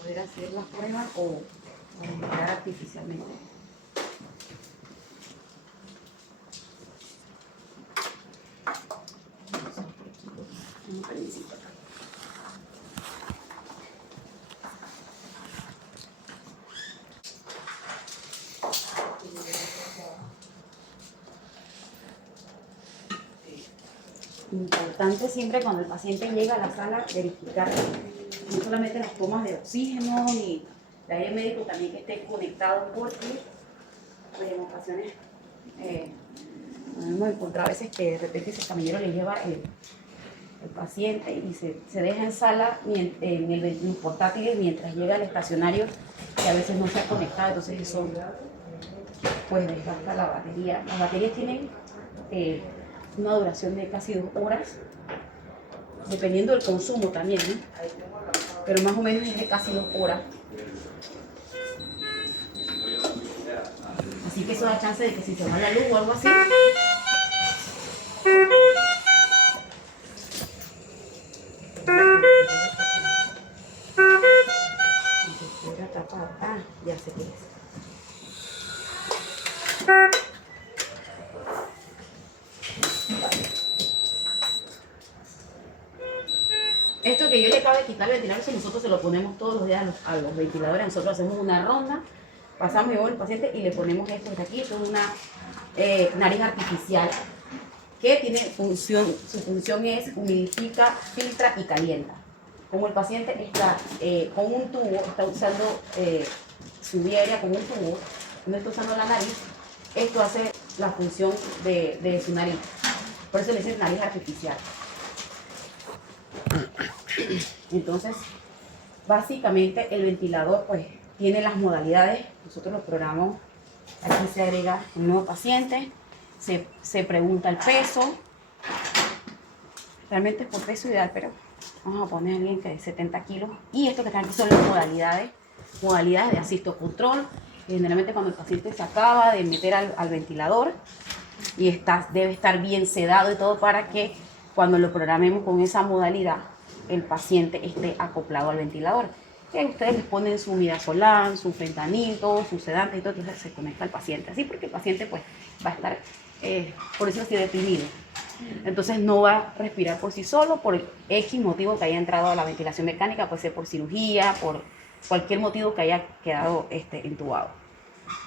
poder hacer las pruebas o ventilar artificialmente. Un permisito. Importante siempre cuando el paciente llega a la sala verificar no solamente las tomas de oxígeno y de aire médico, también que esté conectado, porque pues, en ocasiones hemos encontrado a veces que de repente ese camillero le lleva el paciente y se deja en sala en los portátiles mientras llega al estacionario, que a veces no se ha conectado, entonces eso pues desgasta la batería. Las baterías tienen una duración de casi 2 horas, dependiendo del consumo también, ¿no? Pero más o menos es de casi 2 horas. Así que eso da chance de que si se va la luz o algo así, ya se queda. Esto que yo le acabo de quitar el ventilador, si nosotros se lo ponemos todos los días a los ventiladores, nosotros hacemos una ronda, pasamos y el paciente y le ponemos esto de aquí. Esto es una nariz artificial que tiene función, su función es humidifica, filtra y calienta. Como el paciente está con un tubo, está usando su vía aérea con un tubo, no está usando la nariz, esto hace la función de su nariz. Por eso le dicen nariz artificial. Entonces, básicamente el ventilador pues tiene las modalidades, nosotros lo programamos, aquí se agrega un nuevo paciente, se pregunta el peso, realmente es por peso ideal, pero vamos a poner a alguien que de 70 kilos, y esto que están aquí son las modalidades de asistocontrol. Generalmente cuando el paciente se acaba de meter al ventilador y debe estar bien sedado y todo para que cuando lo programemos con esa modalidad el paciente esté acoplado al ventilador. Y ustedes les ponen su midazolam, su fentanilo, su sedante y todo, entonces se conecta al paciente. Así porque el paciente pues va a estar, por eso así deprimido. Entonces no va a respirar por sí solo, por X motivo que haya entrado a la ventilación mecánica, puede ser por cirugía, por cualquier motivo que haya quedado intubado.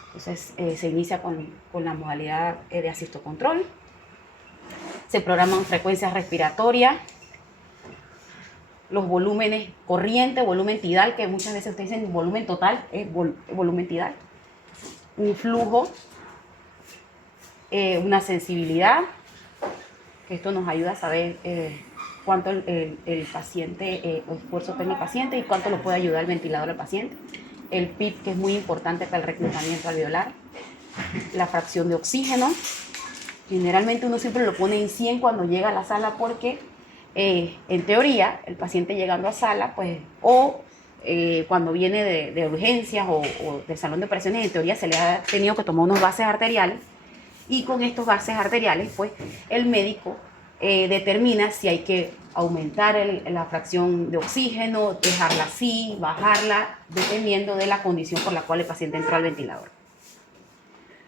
Entonces se inicia con la modalidad de asistocontrol. Se programan frecuencias respiratorias, los volúmenes corriente, volumen tidal, que muchas veces ustedes dicen volumen total, es volumen tidal, un flujo, una sensibilidad, que esto nos ayuda a saber cuánto el paciente, o esfuerzo tiene el paciente y cuánto lo puede ayudar el ventilador al paciente. El PIP, que es muy importante para el reclutamiento alveolar, la fracción de oxígeno. Generalmente uno siempre lo pone en 100 cuando llega a la sala porque en teoría el paciente llegando a sala pues cuando viene de urgencias o del salón de operaciones, en teoría se le ha tenido que tomar unos gases arteriales, y con estos gases arteriales pues el médico determina si hay que aumentar la fracción de oxígeno, dejarla así, bajarla, dependiendo de la condición por la cual el paciente entró al ventilador.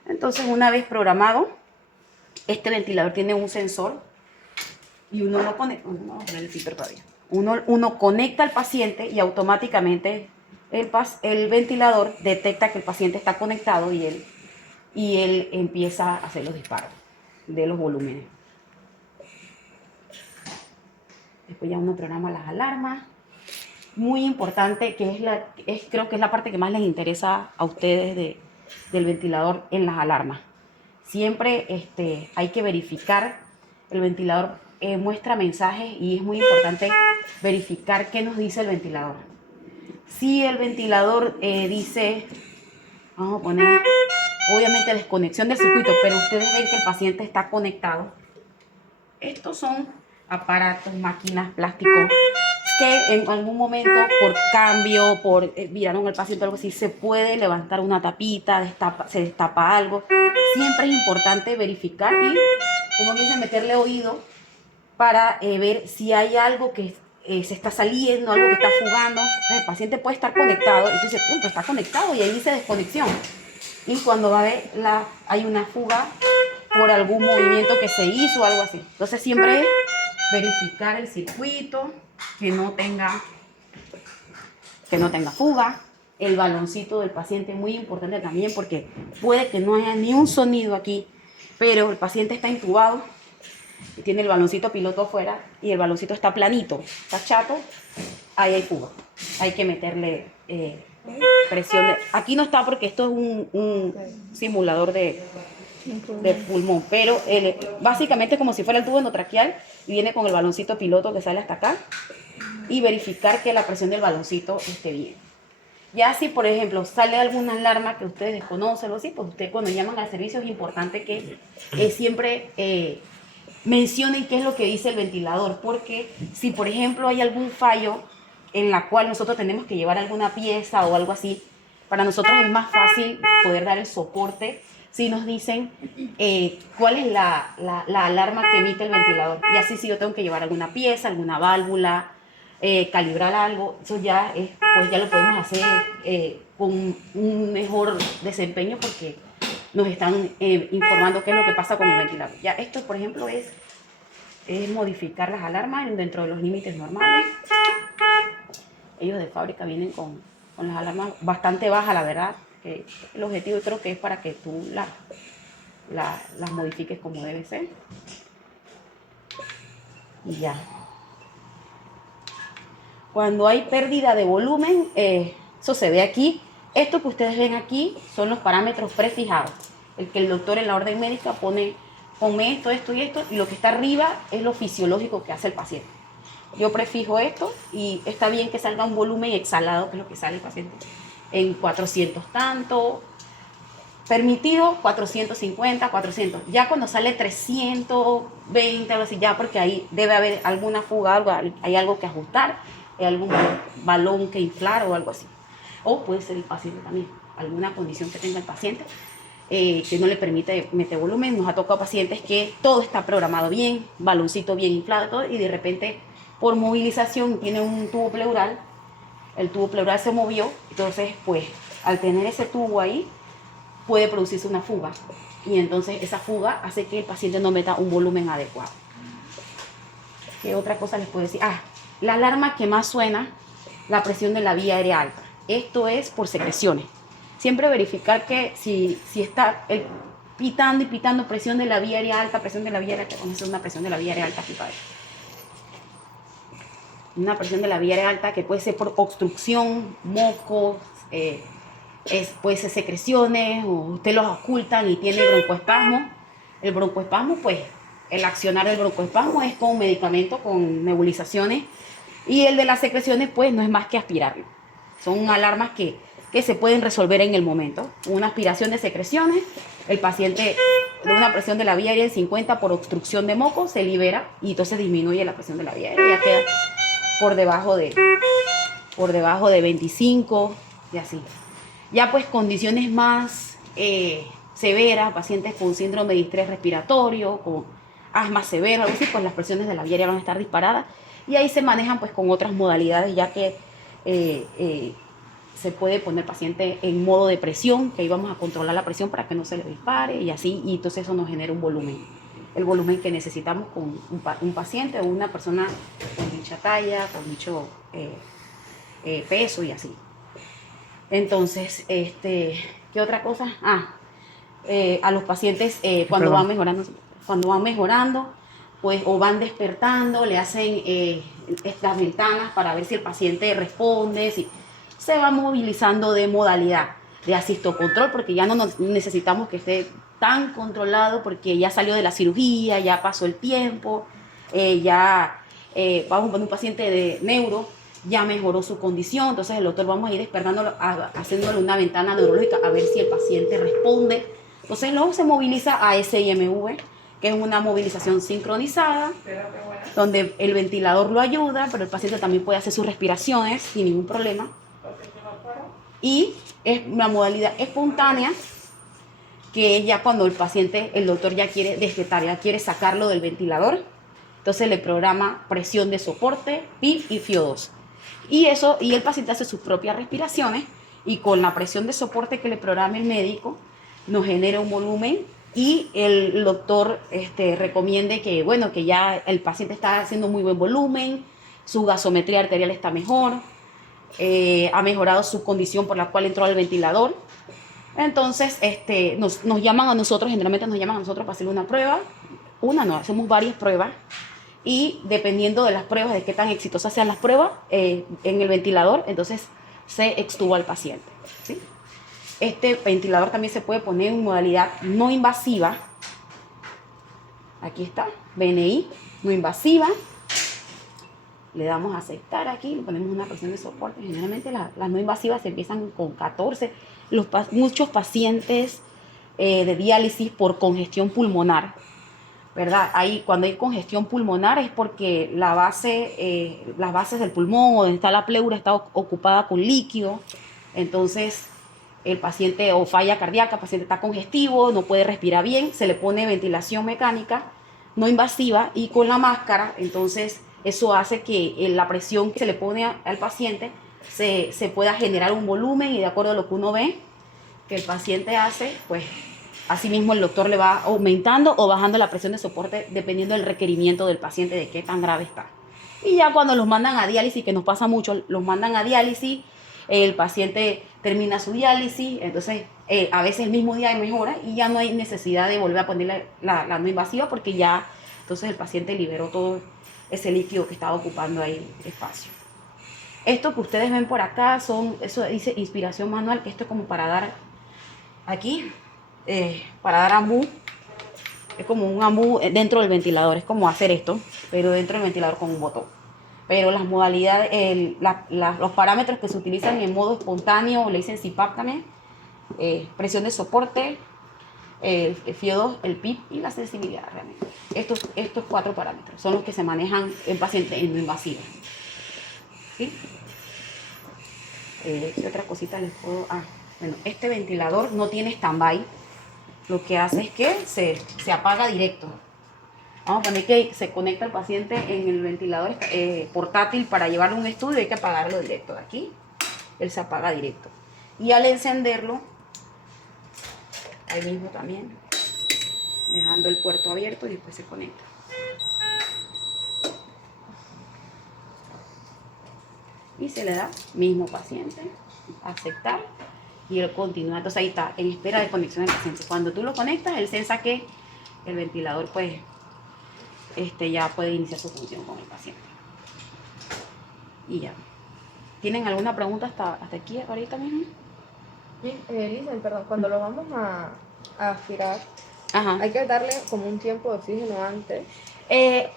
Entonces, una vez programado, este ventilador tiene un sensor y uno lo conecta, vamos a poner el filtro todavía. Uno conecta al paciente y automáticamente el ventilador detecta que el paciente está conectado y él empieza a hacer los disparos de los volúmenes. Después ya uno programa las alarmas. Muy importante, que creo que es la parte que más les interesa a ustedes del ventilador en las alarmas. Siempre hay que verificar, el ventilador muestra mensajes y es muy importante verificar qué nos dice el ventilador. Si el ventilador dice, vamos a poner, obviamente desconexión del circuito, pero ustedes ven que el paciente está conectado. Estos son aparatos, máquinas, plásticos, que en algún momento por cambio, viraron al paciente o algo así, se puede levantar una tapita, se destapa algo. Siempre es importante verificar y, como dicen, meterle oído para ver si hay algo que se está saliendo, algo que está fugando. Entonces, el paciente puede estar conectado, y tú dices, punto, está conectado, y ahí dice desconexión. Y cuando va a ver, hay una fuga por algún movimiento que se hizo o algo así. Entonces siempre es verificar el circuito, que no tenga fuga. El baloncito del paciente es muy importante también, porque puede que no haya ni un sonido aquí, pero el paciente está intubado y tiene el baloncito piloto afuera y el baloncito está planito, está chato, ahí hay fuga. Hay que meterle presión. Aquí no está porque esto es un simulador de pulmón, pero básicamente es como si fuera el tubo endotraqueal y viene con el baloncito piloto que sale hasta acá, y verificar que la presión del baloncito esté bien. Ya si, por ejemplo, sale alguna alarma que ustedes desconocen o así, pues ustedes cuando llaman al servicio es importante que siempre mencionen qué es lo que dice el ventilador, porque si, por ejemplo, hay algún fallo en la cual nosotros tenemos que llevar alguna pieza o algo así, para nosotros es más fácil poder dar el soporte si nos dicen cuál es la alarma que emite el ventilador. Y así si yo tengo que llevar alguna pieza, alguna válvula, calibrar algo, eso ya pues ya lo podemos hacer con un mejor desempeño, porque nos están informando qué es lo que pasa con el ventilador. Ya esto, por ejemplo, es modificar las alarmas dentro de los límites normales. Ellos de fábrica vienen con las alarmas bastante bajas, la verdad. Que el objetivo creo que es para que tú las modifiques como debe ser. Y ya. Cuando hay pérdida de volumen, eso se ve aquí. Esto que ustedes ven aquí son los parámetros prefijados. El que el doctor en la orden médica ponme esto, esto y esto, y lo que está arriba es lo fisiológico que hace el paciente. Yo prefijo esto y está bien que salga un volumen exhalado, que es lo que sale el paciente, en 400 tanto, permitido 450, 400. Ya cuando sale 320, algo así, ya porque ahí debe haber alguna fuga, hay algo que ajustar, hay algún balón que inflar o algo así. O puede ser el paciente también, alguna condición que tenga el paciente que no le permite meter volumen. Nos ha tocado pacientes que todo está programado bien, baloncito bien inflado, todo, y de repente por movilización tiene un tubo pleural, el tubo pleural se movió, entonces pues al tener ese tubo ahí puede producirse una fuga, y entonces esa fuga hace que el paciente no meta un volumen adecuado. ¿Qué otra cosa les puedo decir? La alarma que más suena, la presión de la vía aérea alta. Esto es por secreciones. Siempre verificar que si está pitando y pitando, presión de la vía aérea alta, presión de la vía aérea alta, vamos a hacer una presión de la vía aérea alta aquí para ver. Una presión de la vía aérea alta que puede ser por obstrucción, mocos, puede ser secreciones, o usted los ocultan y tiene broncoespasmo. El broncoespasmo, pues, el accionar del broncoespasmo es con medicamento, con nebulizaciones, y el de las secreciones, pues, no es más que aspirarlo. Son alarmas que se pueden resolver en el momento. Una aspiración de secreciones, el paciente de una presión de la vía aérea de 50 por obstrucción de moco se libera y entonces disminuye la presión de la vía aérea, ya queda por debajo de 25 y así. Ya pues condiciones más severas, pacientes con síndrome de distrés respiratorio, con asma severa, algo así, pues las presiones de la vía aérea van a estar disparadas, y ahí se manejan pues con otras modalidades, ya que se puede poner paciente en modo de presión, que ahí vamos a controlar la presión para que no se le dispare, y así, y entonces eso nos genera un volumen, el volumen que necesitamos con un paciente o una persona con dicha talla, con dicho peso y así. Entonces, ¿qué otra cosa? A los pacientes cuando van mejorando, pues, o van despertando, le hacen estas ventanas para ver si el paciente responde, si se va movilizando de modalidad de asistocontrol, porque ya no necesitamos que esté tan controlado, porque ya salió de la cirugía, ya pasó el tiempo, vamos a poner un paciente de neuro, ya mejoró su condición, entonces el doctor vamos a ir despertándolo, haciéndole una ventana neurológica a ver si el paciente responde. Entonces luego se moviliza a SIMV, que es una movilización sincronizada, donde el ventilador lo ayuda, pero el paciente también puede hacer sus respiraciones sin ningún problema. Y es una modalidad espontánea, que es ya cuando el paciente, el doctor ya quiere destetar, ya quiere sacarlo del ventilador, Entonces le programa presión de soporte, PIP y FIO2. Y el paciente hace sus propias respiraciones y con la presión de soporte que le programa el médico nos genera un volumen y el doctor recomiende que, bueno, que ya el paciente está haciendo muy buen volumen, su gasometría arterial está mejor, ha mejorado su condición por la cual entró al ventilador. Entonces nos llaman a nosotros, generalmente nos llaman a nosotros para hacer una prueba. Hacemos varias pruebas y dependiendo de las pruebas, de qué tan exitosas sean las pruebas en el ventilador, entonces se extuba al paciente, ¿sí? Este ventilador también se puede poner en modalidad no invasiva. Aquí está, BNI, no invasiva. Le damos a aceptar aquí, le ponemos una presión de soporte. Generalmente las no invasivas se empiezan con 14. Muchos pacientes de diálisis por congestión pulmonar, ¿verdad? Cuando hay congestión pulmonar es porque las bases del pulmón o donde está la pleura está ocupada con líquido. Entonces el paciente o falla cardíaca, el paciente está congestivo, no puede respirar bien, se le pone ventilación mecánica no invasiva y con la máscara, entonces eso hace que la presión que se le pone al paciente se pueda generar un volumen y de acuerdo a lo que uno ve que el paciente hace, pues asimismo el doctor le va aumentando o bajando la presión de soporte dependiendo del requerimiento del paciente, de qué tan grave está. Y ya cuando los mandan a diálisis, que nos pasa mucho, los mandan a diálisis, el paciente termina su diálisis, entonces a veces el mismo día mejora y ya no hay necesidad de volver a ponerle la no invasiva porque ya entonces el paciente liberó todo ese líquido que estaba ocupando ahí espacio. Esto que ustedes ven por acá eso dice inspiración manual, que esto es como para dar aquí, para dar ambú. Es como un ambú dentro del ventilador, es como hacer esto, pero dentro del ventilador con un botón. Pero las modalidades, los parámetros que se utilizan en modo espontáneo, le dicen CPAP también, presión de soporte, el FIO2, el PIP y la sensibilidad realmente. Estos 4 parámetros son los que se manejan en pacientes no invasivos. ¿Sí? ¿Qué otra cosita les puedo...? Bueno, este ventilador no tiene stand-by. Lo que hace es que se apaga directo. Vamos a poner que se conecta el paciente en el ventilador portátil para llevarlo a un estudio, hay que apagarlo directo de aquí. Él se apaga directo. Y al encenderlo, ahí mismo también, dejando el puerto abierto y después se conecta. Y se le da, mismo paciente, aceptar y él continúa. Entonces ahí está, en espera de conexión del paciente. Cuando tú lo conectas, él sensa que el ventilador pues ya puede iniciar su función con el paciente. Y ya. ¿Tienen alguna pregunta hasta aquí ahorita mismo? Lisa, perdón, cuando lo vamos a aspirar, Ajá. hay que darle como un tiempo de oxígeno antes.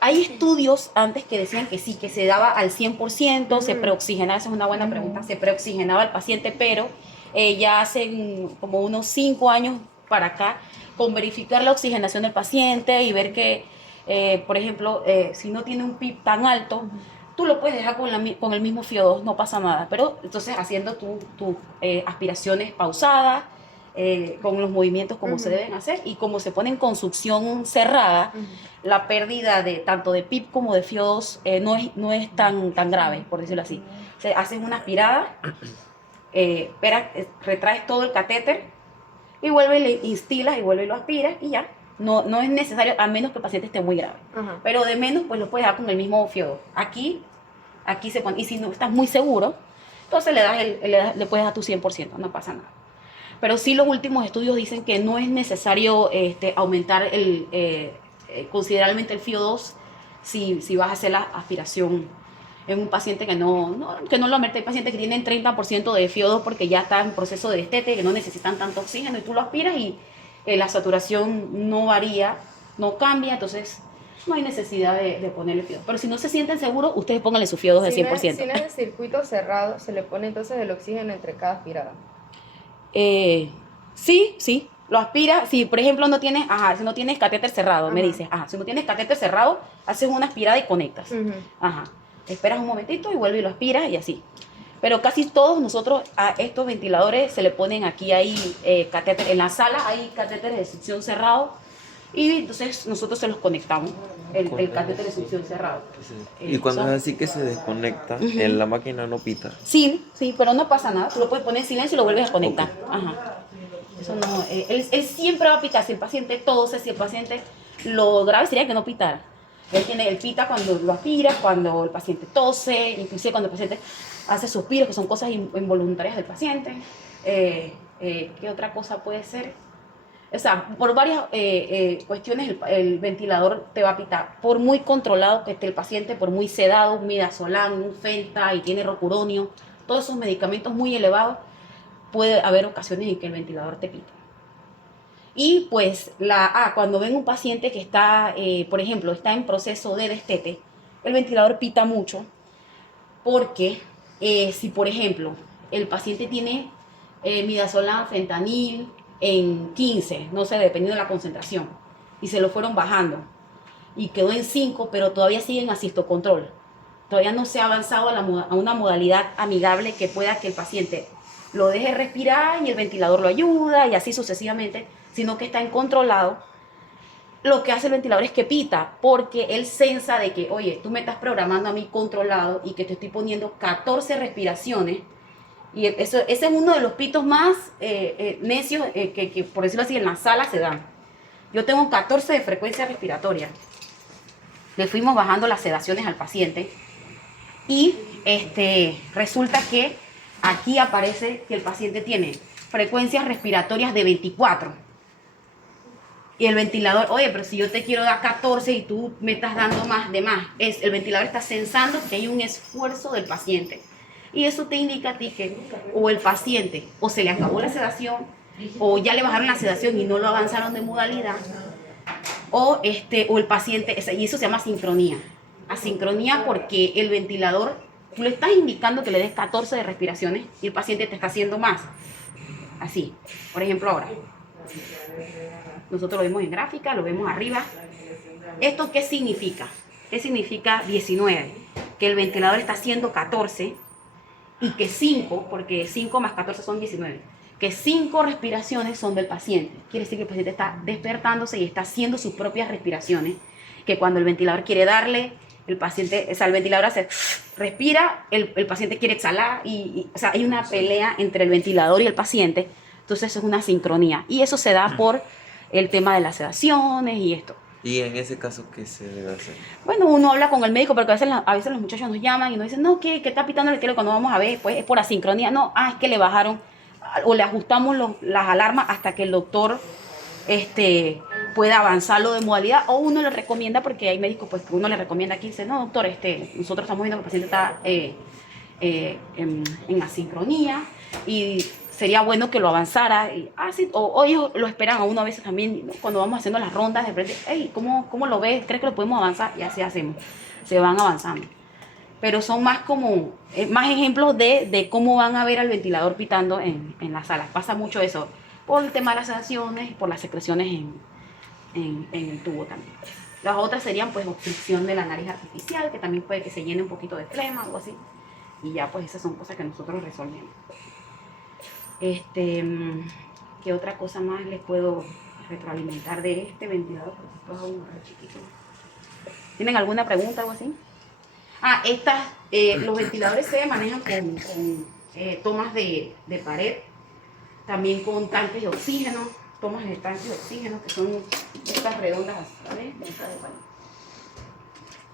Hay estudios antes que decían que sí, que se daba al 100%, se preoxigenaba, esa es una buena pregunta, se preoxigenaba al paciente, pero ya hace como unos 5 años para acá, con verificar la oxigenación del paciente y ver que, por ejemplo, si no tiene un PIB tan alto, tú lo puedes dejar con el mismo FIO2, no pasa nada, pero entonces haciendo tus aspiraciones pausadas, con los movimientos como se deben hacer y como se pone en consucción cerrada, la pérdida de tanto de PIB como de FIO2 no es tan grave, por decirlo así. Se hacen una aspirada, retraes todo el catéter y vuelve, le instilas y vuelve y lo aspiras y ya. No es necesario, a menos que el paciente esté muy grave. Pero de menos, pues lo puedes dar con el mismo FIO2. Aquí se pone, y si no estás muy seguro, entonces le puedes dar tu 100%, no pasa nada. Pero sí los últimos estudios dicen que no es necesario aumentar considerablemente el FIO2 si vas a hacer la aspiración en un paciente que no lo aumente. Hay pacientes que tienen 30% de FIO2 porque ya está en proceso de destete, que no necesitan tanto oxígeno y tú lo aspiras y la saturación no varía, no cambia, entonces no hay necesidad de ponerle FIO2. Pero si no se sienten seguros, ustedes pónganle su FIO2 del 100%. Si en el circuito cerrado se le pone entonces el oxígeno entre cada aspirada. Sí, lo aspira. Si por ejemplo si no tienes catéter cerrado, me dices, si no tienes catéter cerrado, haces una aspirada y conectas. Esperas un momentito y vuelves y lo aspiras y así. Pero casi todos nosotros a estos ventiladores se le ponen aquí, hay catéter, en la sala hay catéteres de succión cerrado Y entonces nosotros se los conectamos, el catéter de succión cerrado. Sí. Y cuando son- es así que se desconecta, Ujú. en la máquina no pita. Sí, sí, pero no pasa nada. Tú lo puedes poner en silencio y lo vuelves a conectar. Ajá. Eso no, él siempre va a pitar. Si el paciente tose, si el paciente, lo grave sería que no pitara. Él pita cuando lo aspira, cuando el paciente tose, inclusive cuando el paciente hace suspiros, que son cosas involuntarias del paciente. ¿Qué otra cosa puede ser? O sea, por varias cuestiones el ventilador te va a pitar. Por muy controlado que esté el paciente, por muy sedado, un midazolam, un Fenta y tiene rocuronio, todos esos medicamentos muy elevados, puede haber ocasiones en que el ventilador te pita. Y pues cuando ven un paciente que está, por ejemplo, está en proceso de destete, el ventilador pita mucho porque si, por ejemplo, el paciente tiene midazolam, fentanil en 15, no sé, dependiendo de la concentración, y se lo fueron bajando y quedó en 5, pero todavía siguen asistocontrol. Todavía no se ha avanzado a una modalidad amigable que pueda que el paciente lo deje respirar y el ventilador lo ayuda y así sucesivamente, sino que está incontrolado. Lo que hace el ventilador es que pita, porque él sensa de que, oye, tú me estás programando a mí controlado y que te estoy poniendo 14 respiraciones. Y ese es uno de los pitos más necios que, por decirlo así, en la sala se dan. Yo tengo 14 de frecuencia respiratoria. Le fuimos bajando las sedaciones al paciente y resulta que aquí aparece que el paciente tiene frecuencias respiratorias de 24. Y el ventilador, oye, pero si yo te quiero dar 14 y tú me estás dando más de más, el ventilador está sensando que hay un esfuerzo del paciente. Y eso te indica a ti que o el paciente o se le acabó la sedación, o ya le bajaron la sedación y no lo avanzaron de modalidad, o el paciente, y eso se llama asincronía. Asincronía porque el ventilador, tú le estás indicando que le des 14 de respiraciones y el paciente te está haciendo más. Así, por ejemplo ahora. Nosotros lo vemos en gráfica, lo vemos arriba. ¿Esto qué significa? ¿Qué significa 19? Que el ventilador está haciendo 14 y que 5, porque 5 más 14 son 19, que 5 respiraciones son del paciente. Quiere decir que el paciente está despertándose y está haciendo sus propias respiraciones, que cuando el ventilador quiere darle, el paciente, o sea, el ventilador hace, respira, el paciente quiere exhalar, o sea, hay una pelea entre el ventilador y el paciente, entonces es una sincronía. Y eso se da por el tema de las sedaciones y esto. ¿Y en ese caso qué se debe hacer? Bueno, uno habla con el médico porque a veces los muchachos nos llaman y nos dicen, no, ¿qué está pitando el tele? Cuando vamos a ver, pues es por asincronía. No, es que le bajaron o le ajustamos las alarmas hasta que el doctor pueda avanzarlo de modalidad, o uno le recomienda, porque hay médicos pues que uno le recomienda aquí, dice, no, doctor, nosotros estamos viendo que el paciente está en asincronía y sería bueno que lo avanzara. O ellos lo esperan a uno a veces también, ¿no? Cuando vamos haciendo las rondas de frente, hey, ¿cómo lo ves? ¿Crees que lo podemos avanzar? Y así hacemos, se van avanzando. Pero son más como, más ejemplos de cómo van a ver al ventilador pitando en la sala. Pasa mucho eso, por el tema de las sedaciones, por las secreciones en el tubo también. Las otras serían pues obstrucción de la nariz artificial, que también puede que se llene un poquito de flema, algo así. Y ya pues esas son cosas que nosotros resolvemos. ¿Qué otra cosa más les puedo retroalimentar de este ventilador? ¿Tienen alguna pregunta o algo así? Los ventiladores se manejan con tomas de pared, también con tanques de oxígeno, tomas de tanques de oxígeno, que son estas redondas, ¿sabes?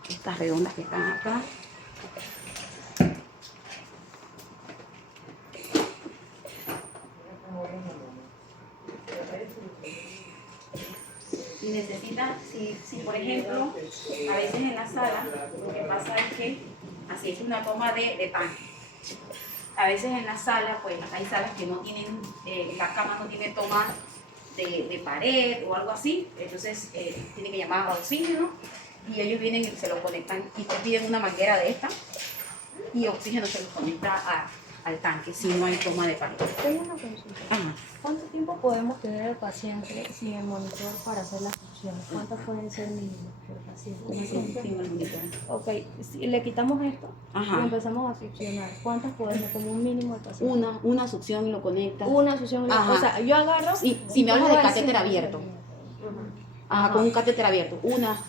Estas redondas que están acá. Y necesita, si por ejemplo, a veces en la sala, lo que pasa es que así es una toma de tanque. A veces en la sala, pues hay salas que no tienen, la cama no tiene toma de pared o algo así, entonces tienen que llamar a oxígeno y ellos vienen y se lo conectan y te piden una manguera de esta y oxígeno se lo conecta al tanque si no hay toma de pared. Tengo una consulta. Ajá. ¿Cuánto tiempo podemos tener el paciente sin el monitor para hacer la succión? ¿Cuántas pueden ser mínimo por paciente? Sin el monitor. Ok, si le quitamos esto Ajá. y empezamos a succionar, ¿cuántas podemos como un mínimo el paciente? Una succión y lo conectas. Una succión, Ajá. o sea, yo agarro... Si me hablas de catéter abierto. Ajá. con un catéter abierto.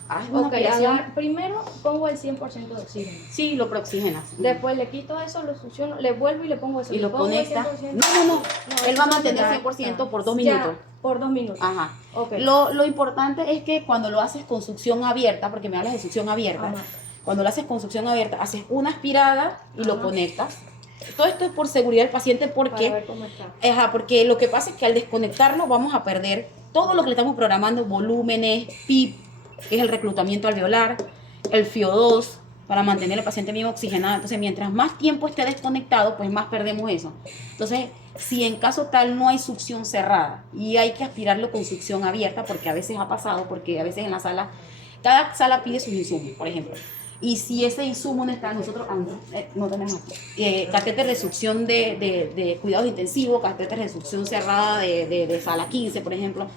Haz una Ok, aspiración. primero pongo el 100% de oxígeno. Sí, lo preoxigenas. Después le quito eso, lo succiono, le vuelvo y le pongo eso. Y le lo pongo el conectas. 100%. No. Él eso va a no mantener ya 100% por 2 Ya, minutos. por 2 minutos. Ajá. Ok. Lo importante es que cuando lo haces con succión abierta, porque me hablas de succión abierta, Ajá. cuando lo haces con succión abierta, haces una aspirada y lo Ajá. conectas. Todo esto es por seguridad del paciente Para porque, ver cómo está. porque lo que pasa es que al desconectarlo vamos a perder todo lo que le estamos programando, volúmenes, PIP, que es el reclutamiento alveolar, el FIO2, para mantener al paciente bien oxigenado. Entonces, mientras más tiempo esté desconectado, pues más perdemos eso. Entonces, si en caso tal no hay succión cerrada y hay que aspirarlo con succión abierta, porque a veces ha pasado, porque a veces en la sala, cada sala pide sus insumos, por ejemplo. Y si ese insumo no está, nosotros no tenemos catéter de succión de cuidados intensivos, catéter de succión cerrada de sala 15, por ejemplo,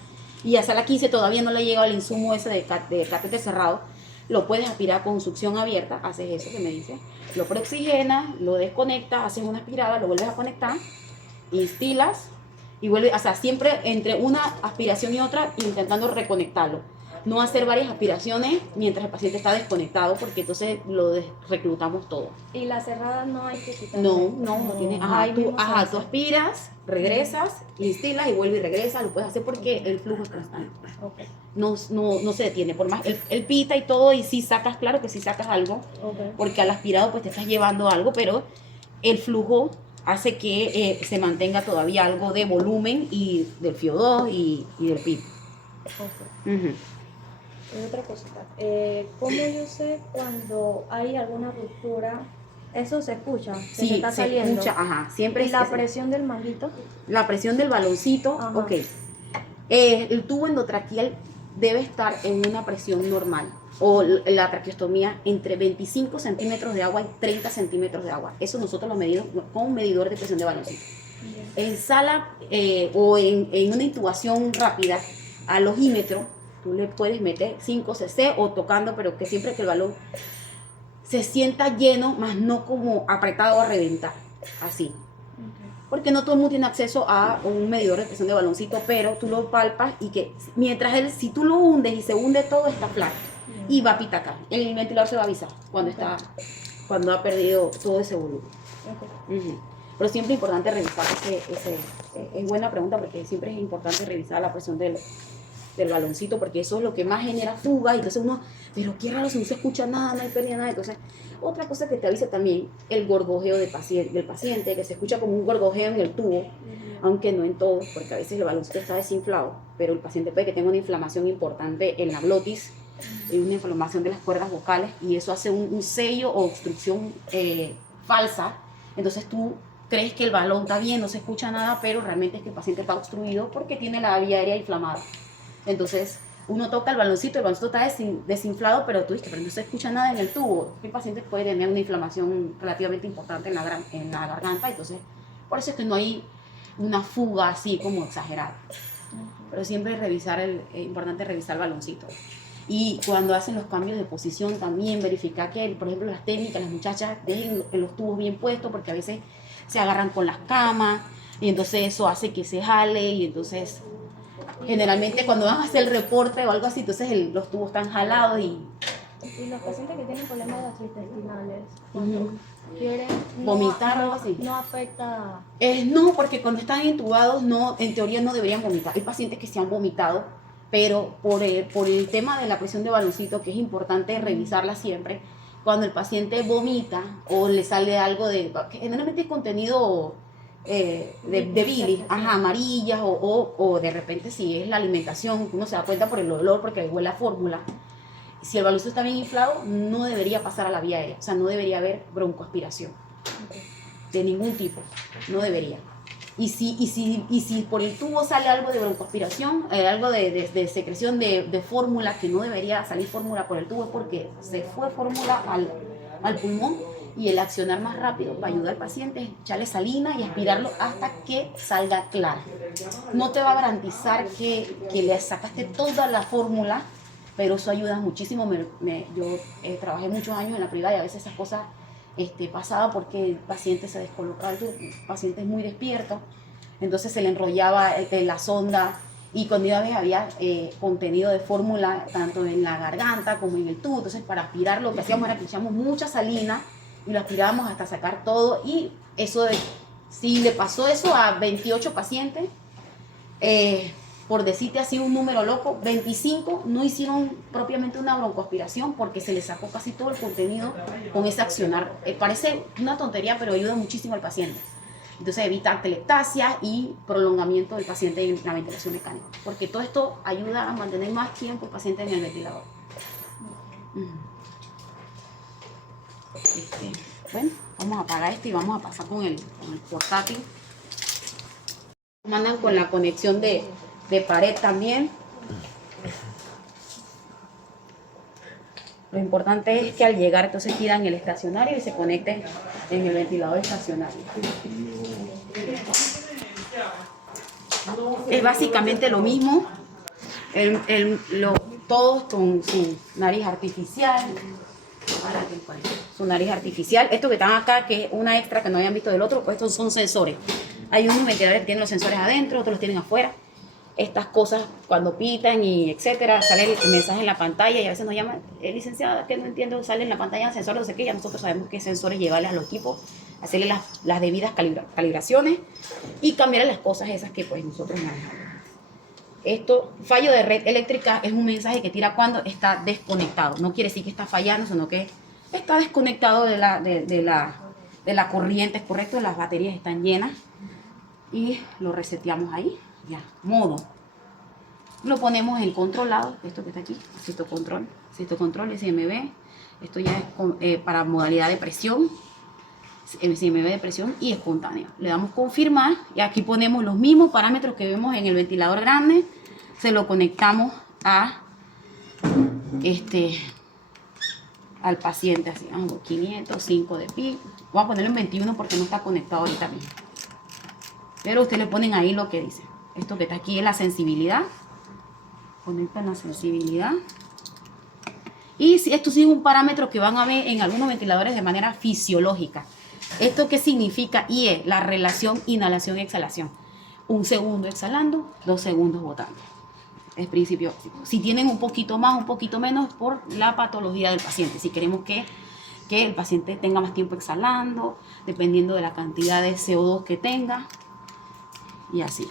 y a sala 15 todavía no le ha llegado el insumo ese de catéter cerrado, lo puedes aspirar con succión abierta, haces eso que me dice, lo preoxigenas, lo desconectas, haces una aspirada, lo vuelves a conectar, instilas y vuelves, o sea, siempre entre una aspiración y otra intentando reconectarlo. No hacer varias aspiraciones mientras el paciente está desconectado, porque entonces lo reclutamos todo. Y la cerrada no hay que quitar. No tiene. Tú aspiras, regresas, instilas y vuelve y regresa. Lo puedes hacer porque el flujo es constante. Okay. No se detiene. Por más, él pita y todo, y sí sacas, claro que sí sacas algo, Okay. porque al aspirado pues te estás llevando algo, pero el flujo hace que se mantenga todavía algo de volumen y del FIO2 y del PIB. Okay. Y otra cosita, ¿cómo yo sé cuando hay alguna ruptura? Eso se escucha, que Sí, se está saliendo. escucha, siempre ¿Y es la ese. presión del manguito? La presión del baloncito, Ajá. ok. El tubo endotraqueal debe estar en una presión normal, o la traqueostomía entre 25 centímetros de agua y 30 centímetros de agua. Eso nosotros lo medimos con un medidor de presión de baloncito. En sala o en una intubación rápida, al ojímetro, tú le puedes meter 5 cc o tocando, pero que siempre que el balón se sienta lleno, más no como apretado a reventar, así. Porque no todo el mundo tiene acceso a un medidor de presión de baloncito, pero tú lo palpas y que mientras si tú lo hundes y se hunde todo, está flat y va a pitacar. El ventilador se va a avisar cuando ha perdido todo ese volumen. Pero siempre es importante revisar es buena pregunta, porque siempre es importante revisar la presión del baloncito, porque eso es lo que más genera fuga, y entonces uno, pero qué raro, si no se escucha nada, no hay pérdida nada. Entonces, otra cosa que te avisa también, el gorgojeo del paciente, que se escucha como un gorgojeo en el tubo, aunque no en todo, porque a veces el baloncito está desinflado, pero el paciente puede que tenga una inflamación importante en la glotis, y una inflamación de las cuerdas vocales, y eso hace un sello o obstrucción falsa. Entonces tú crees que el balón está bien, no se escucha nada, pero realmente es que el paciente está obstruido porque tiene la vía aérea inflamada. Entonces uno toca el baloncito está desinflado, pero tú dices, pero no se escucha nada en el tubo. El paciente puede tener una inflamación relativamente importante en la garganta, entonces por eso es que no hay una fuga así como exagerada. Pero siempre es importante revisar el baloncito. Y cuando hacen los cambios de posición también verificar que, por ejemplo, las técnicas, las muchachas dejen los tubos bien puestos, porque a veces se agarran con las camas y entonces eso hace que se jale, y entonces generalmente cuando van a hacer el reporte o algo así, entonces los tubos están jalados y los pacientes que tienen problemas gastrointestinales, cuando quieren vomitar o algo así, no afecta. No, porque cuando están intubados en teoría no deberían vomitar. Hay pacientes que se han vomitado, pero por el tema de la presión de baloncito, que es importante revisarla siempre, cuando el paciente vomita o le sale algo generalmente es contenido de bilis, amarillas, o de repente si es la alimentación, uno se da cuenta por el olor, porque huele a fórmula. Si el baloncito está bien inflado, no debería pasar a la vía aérea, o sea, no debería haber broncoaspiración de ningún tipo, no debería. Y si por el tubo sale algo de broncoaspiración, algo de secreción de fórmula, que no debería salir fórmula por el tubo, es porque se fue fórmula al pulmón, y el accionar más rápido para ayudar al paciente es echarle salina y aspirarlo hasta que salga clara. No te va a garantizar que le sacaste toda la fórmula, pero eso ayuda muchísimo. Yo trabajé muchos años en la privada y a veces esas cosas pasaba porque el paciente se descolocaba, el paciente es muy despierto, entonces se le enrollaba la sonda y cuando iba a ver había contenido de fórmula tanto en la garganta como en el tubo. Entonces para aspirar lo que hacíamos era que echamos mucha salina y lo aspirábamos hasta sacar todo, y eso si le pasó eso a 28 pacientes, por decirte así un número loco, 25 no hicieron propiamente una broncoaspiración porque se les sacó casi todo el contenido con ese accionar. Parece una tontería, pero ayuda muchísimo al paciente. Entonces evita telectasia y prolongamiento del paciente en la ventilación mecánica, porque todo esto ayuda a mantener más tiempo el paciente en el ventilador. Bueno, vamos a apagar esto y vamos a pasar con el portátil. Mandan con la conexión de pared también. Lo importante es que al llegar entonces pidan el estacionario y se conecten en el ventilador estacionario. Es básicamente lo mismo, todos con su nariz artificial. Su nariz artificial. Esto que están acá, que es una extra que no habían visto del otro, pues estos son sensores. Hay unos ventiladores que tienen los sensores adentro, otros los tienen afuera. Estas cosas, cuando pitan y etcétera, sale el mensaje en la pantalla y a veces nos llaman, licenciada, que no entiendo, sale en la pantalla sensor, no sé qué, ya nosotros sabemos qué sensores llevarles a los equipos, hacerle las debidas calibraciones y cambiarle las cosas esas que pues nosotros manejamos. Esto, fallo de red eléctrica, es un mensaje que tira cuando está desconectado. No quiere decir que está fallando, sino que está desconectado de la corriente, es correcto, las baterías están llenas y lo reseteamos ahí. Ya, modo. Lo ponemos en controlado, esto que está aquí, citocontrol, SMB. Esto ya es para modalidad de presión, SMB de presión y espontánea. Le damos confirmar y aquí ponemos los mismos parámetros que vemos en el ventilador grande. Se lo conectamos al paciente, así, 505 de PIC. Voy a ponerlo en 21 porque no está conectado ahorita mismo. Pero ustedes le ponen ahí lo que dice. Esto que está aquí es la sensibilidad. Conectan la sensibilidad. Y esto sí es un parámetro que van a ver en algunos ventiladores de manera fisiológica. ¿Esto qué significa? IE, la relación inhalación-exhalación. 1 segundo exhalando, 2 segundos botando. Es principio básico. Si tienen un poquito más, un poquito menos, por la patología del paciente. Si queremos que el paciente tenga más tiempo exhalando, dependiendo de la cantidad de CO2 que tenga. Y así.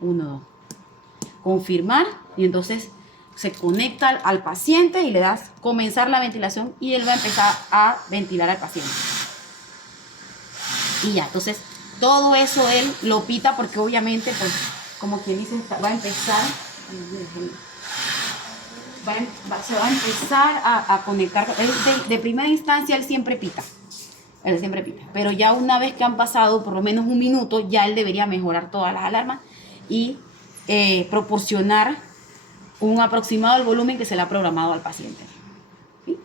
1, 2. Confirmar y entonces se conecta al paciente y le das comenzar la ventilación y él va a empezar a ventilar al paciente. Y ya, entonces todo eso él lo pita porque obviamente, pues, como quien dice, va a empezar, se va a empezar a conectar. Él de primera instancia él siempre pita. Pero ya una vez que han pasado por lo menos un minuto, ya él debería mejorar todas las alarmas y proporcionar un aproximado del volumen que se le ha programado al paciente. ¿Sí?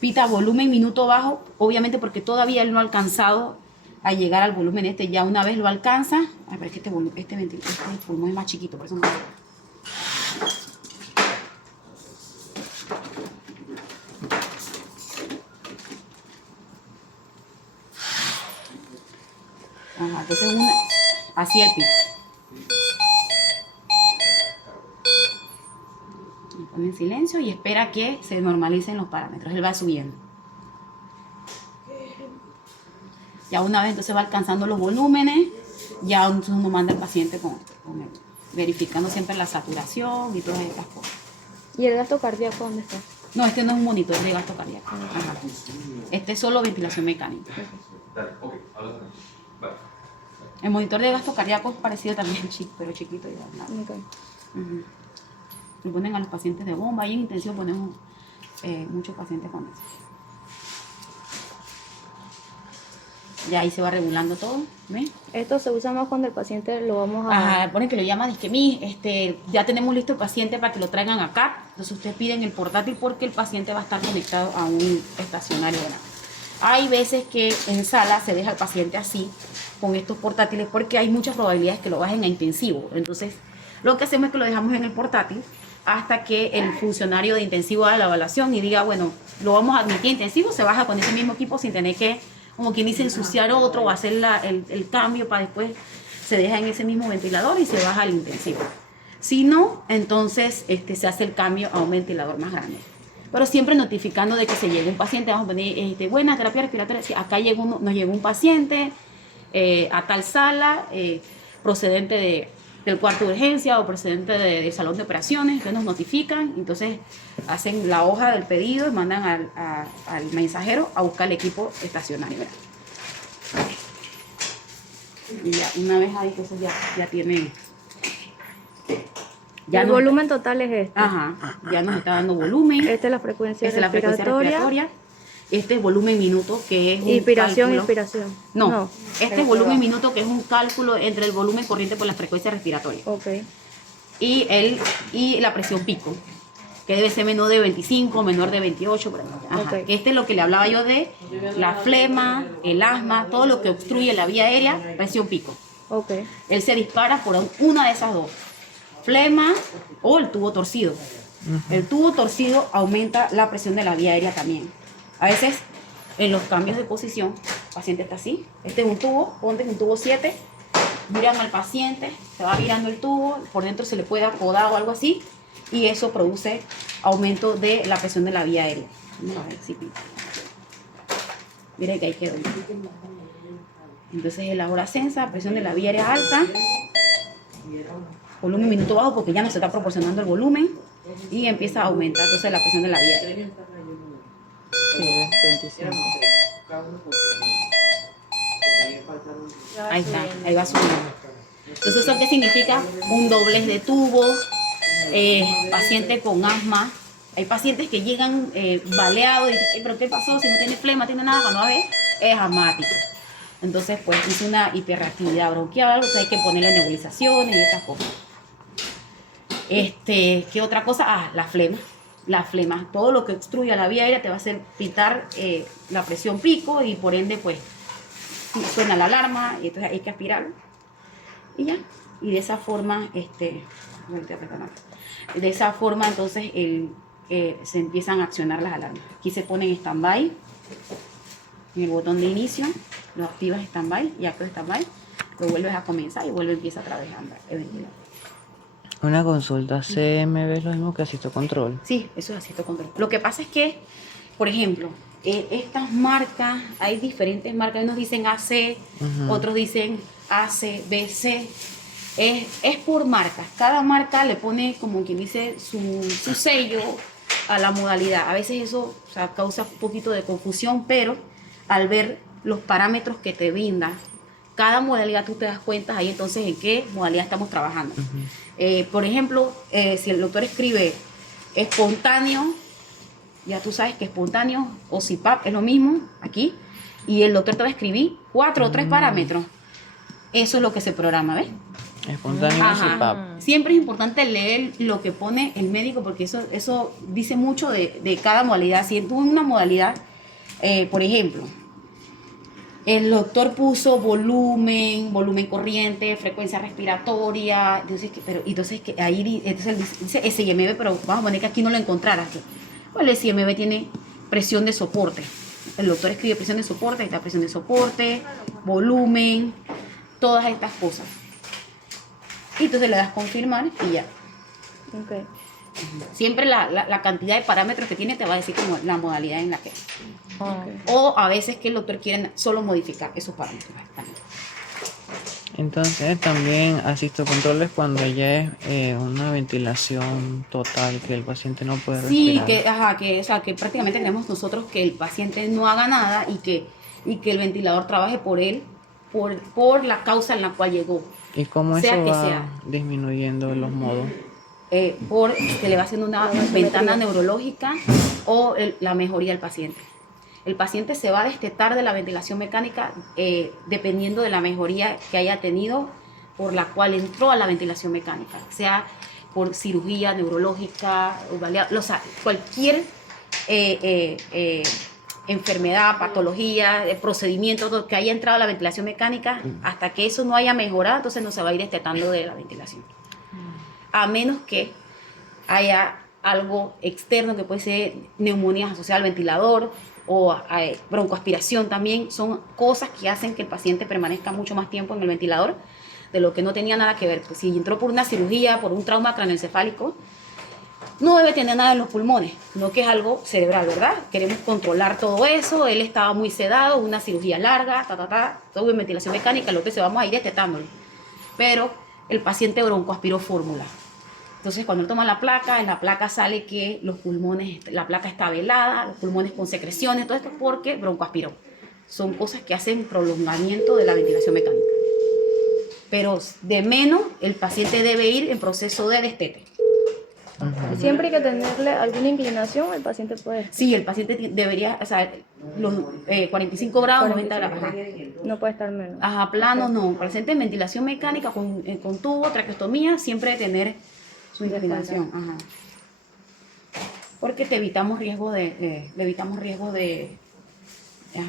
Pita volumen minuto bajo, obviamente porque todavía él no ha alcanzado a llegar al volumen ya una vez lo alcanza. Ay, pero es que este pulmón es más chiquito, por eso no. Ajá, entonces así el pico. Pone en silencio y espera que se normalicen los parámetros. Él va subiendo. Ya una vez entonces va alcanzando los volúmenes, ya entonces uno manda al paciente verificando siempre la saturación y todas estas cosas. ¿Y el gasto cardíaco dónde está? No, este no es un monitor de gasto cardíaco. Ajá. Este es solo ventilación mecánica. El monitor de gasto cardíaco es parecido también, pero chiquito. Okay. Lo ponen a los pacientes de bomba y en intensivo ponemos muchos pacientes con eso. Ya ahí se va regulando todo, ¿ves? Esto se usa más cuando el paciente lo vamos a... Ajá, ponen que lo llama, ya tenemos listo el paciente para que lo traigan acá. Entonces ustedes piden el portátil porque el paciente va a estar conectado a un estacionario grande. Hay veces que en sala se deja al paciente así, con estos portátiles, porque hay muchas probabilidades que lo bajen a intensivo. Entonces, lo que hacemos es que lo dejamos en el portátil hasta que el funcionario de intensivo haga la evaluación y diga, bueno, lo vamos a admitir a intensivo, se baja con ese mismo equipo sin tener que, como quien dice, ensuciar otro o hacer el cambio para después se deja en ese mismo ventilador y se baja al intensivo. Si no, entonces se hace el cambio a un ventilador más grande. Pero siempre notificando de que se llegue un paciente, vamos a poner, buena terapia respiratoria, si acá nos llegó un paciente a tal sala, procedente del cuarto de urgencia o procedente del salón de operaciones, entonces nos notifican, entonces hacen la hoja del pedido y mandan al mensajero a buscar el equipo estacionario, ¿verdad? Y ya, una vez ahí, entonces ya tiene... El volumen total es este. Ajá, ya nos está dando volumen. Esta es la frecuencia Esta es la frecuencia respiratoria. Este es volumen minuto, que es un inspiración, cálculo. expiración. No, este es volumen minuto, que es un cálculo entre el volumen corriente por la frecuencia respiratoria. Ok. Y la presión pico, que debe ser menor de 25, menor de 28. Ajá. Okay. Este es lo que le hablaba yo de la flema, el asma, todo lo que obstruye la vía aérea, presión pico. Ok. Él se dispara por una de esas dos. Flema o el tubo torcido. El tubo torcido aumenta la presión de la vía aérea también. A veces en los cambios de posición, el paciente está así, este es un tubo, ponte un tubo 7, miran al paciente, se va virando el tubo, por dentro se le puede acodar o algo así, y eso produce aumento de la presión de la vía aérea. Vamos a ver si pinta. Mira que ahí quedó. Entonces el ahora sensa, presión de la vía aérea alta, volumen minuto bajo porque ya no se está proporcionando el volumen y empieza a aumentar entonces la presión de la vía aérea. Sí, 25. Ahí está, ahí va subiendo. Entonces, ¿eso qué significa? Un doblez de tubo, paciente con asma. Hay pacientes que llegan baleados y dicen, ¿pero qué pasó? Si no tiene flema, tiene nada, cuando va a ver, es asmático. Entonces, pues, hice una hiperreactividad bronquial, o sea, hay que ponerle nebulizaciones y estas cosas. ¿Qué otra cosa? Ah, la flema. La flema, todo lo que obstruya la vía aérea te va a hacer pitar la presión pico y por ende pues suena la alarma y entonces hay que aspirarlo y ya, y de esa forma entonces se empiezan a accionar las alarmas. Aquí se pone en stand-by, en el botón de inicio lo activas stand-by y acto stand-by, lo vuelves a comenzar y empieza otra vez a andar el ventilador. Una consulta, ¿CMB es lo mismo que asisto control? Sí, eso es asisto control. Lo que pasa es que, por ejemplo, estas marcas, hay diferentes marcas, unos dicen AC, otros dicen AC, BC, es por marcas. Cada marca le pone, como quien dice, su sello a la modalidad. A veces eso, o sea, causa un poquito de confusión, pero al ver los parámetros que te brinda cada modalidad, tú te das cuenta ahí entonces en qué modalidad estamos trabajando. Por ejemplo, si el doctor escribe espontáneo, ya tú sabes que espontáneo o CPAP es lo mismo aquí, y el doctor te va a escribir 4 o 3 parámetros. Eso es lo que se programa, ¿ves? Espontáneo y CPAP. Siempre es importante leer lo que pone el médico porque eso dice mucho de cada modalidad. Si tú en una modalidad, por ejemplo, el doctor puso volumen corriente, frecuencia respiratoria, entonces ahí dice SIMB, pero vamos a poner que aquí no lo encontraras. Pues el SIMB tiene presión de soporte. El doctor escribe presión de soporte, está presión de soporte, volumen, todas estas cosas. Y entonces le das confirmar y ya. Okay. Siempre la cantidad de parámetros que tiene te va a decir como la modalidad en la que. Okay. O a veces que el doctor quiere solo modificar esos parámetros. Entonces también asisto controles cuando ya es una ventilación total, que el paciente no puede respirar. Sí, que prácticamente queremos nosotros que el paciente no haga nada y que el ventilador trabaje por él, por la causa en la cual llegó. ¿Y cómo sea eso que va sea. disminuyendo los modos? Que le va haciendo una ventana neurológica o la mejoría del paciente. El paciente se va a destetar de la ventilación mecánica dependiendo de la mejoría que haya tenido por la cual entró a la ventilación mecánica, sea por cirugía neurológica, o sea, cualquier enfermedad, patología, procedimiento que haya entrado a la ventilación mecánica, hasta que eso no haya mejorado, entonces no se va a ir destetando de la ventilación. A menos que haya algo externo que puede ser neumonías asociadas al ventilador o broncoaspiración también, son cosas que hacen que el paciente permanezca mucho más tiempo en el ventilador de lo que no tenía nada que ver. Pues si entró por una cirugía, por un trauma craneoencefálico, no debe tener nada en los pulmones, no que es algo cerebral, ¿verdad? Queremos controlar todo eso. Él estaba muy sedado, una cirugía larga, todo en ventilación mecánica, lo que se vamos a ir destetándole. Pero el paciente broncoaspiró fórmula. Entonces, cuando él toma la placa, en la placa sale que los pulmones, la placa está velada, los pulmones con secreciones, todo esto porque broncoaspiró. Son cosas que hacen prolongamiento de la ventilación mecánica. Pero de menos, el paciente debe ir en proceso de destete. Siempre hay que tenerle alguna inclinación, el paciente puede. Sí, el paciente debería, o sea, los 45 grados, 90 grados. Ajá. No puede estar menos. Ajá, plano no. Paciente en ventilación mecánica con tubo, traqueostomía, siempre debe tener su inclinación. Ajá. Porque te evitamos riesgo de ajá.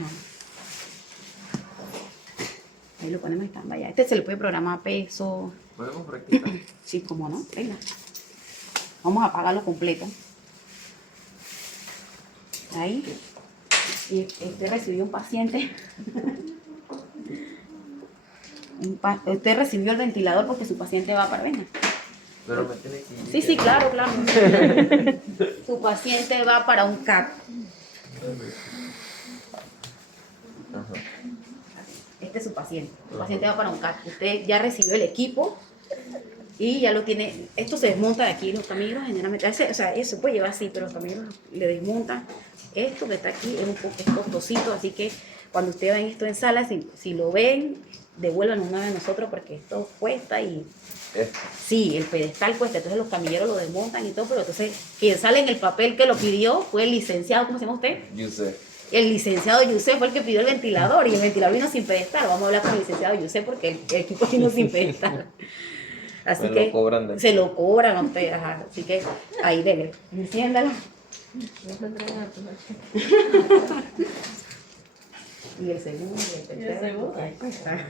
Ahí lo ponemos en stand-by. Este se le puede programar peso. ¿Podemos practicar? Sí, cómo no. Venga. Vamos a apagarlo completo. Ahí. Y usted recibió un paciente. Usted recibió el ventilador porque su paciente va para... Venga. Pero me tiene que ir. Sí, claro. Su paciente va para un CAT. Ajá. Este es su paciente. Su paciente va para un CAT. Usted ya recibió el equipo y ya lo tiene. Esto se desmonta de aquí. Los camilleros generalmente, o sea, eso puede llevar así, pero los camilleros le desmontan. Esto que está aquí es costosito, así que cuando usted ve esto en sala, si lo ven, devuelvan una de nosotros porque esto cuesta y... Sí, el pedestal cuesta, entonces los camilleros lo desmontan y todo, pero entonces quien sale en el papel que lo pidió fue el licenciado, ¿cómo se llama usted? Yusef. El licenciado Yusef fue el que pidió el ventilador y el ventilador vino sin pedestal. Vamos a hablar con el licenciado Yusef porque el equipo vino sin pedestal. Así Me que lo cobran de... se lo cobran a usted, ajá. Así que ahí dele, enciéndalo. Y el segundo, y el tercero. Ahí está.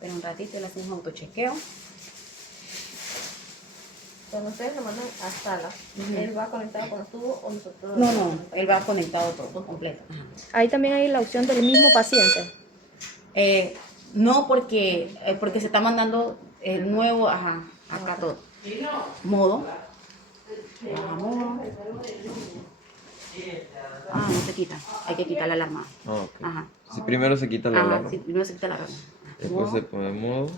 Pero un ratito le hacemos un autochequeo. Cuando ustedes lo mandan a sala, ¿él va conectado con los tubos o nosotros? No, él va conectado todo, completo. Ajá. Ahí también hay la opción del mismo paciente. No, porque se está mandando el nuevo, ajá, acá todo. Modo. Ajá, modo. Ah, no se quita. Hay que quitar la alarma. Ah, ok. Ajá. Si primero se quita la Ajá, alarma. sí, primero se quita la alarma. Después se pone modo.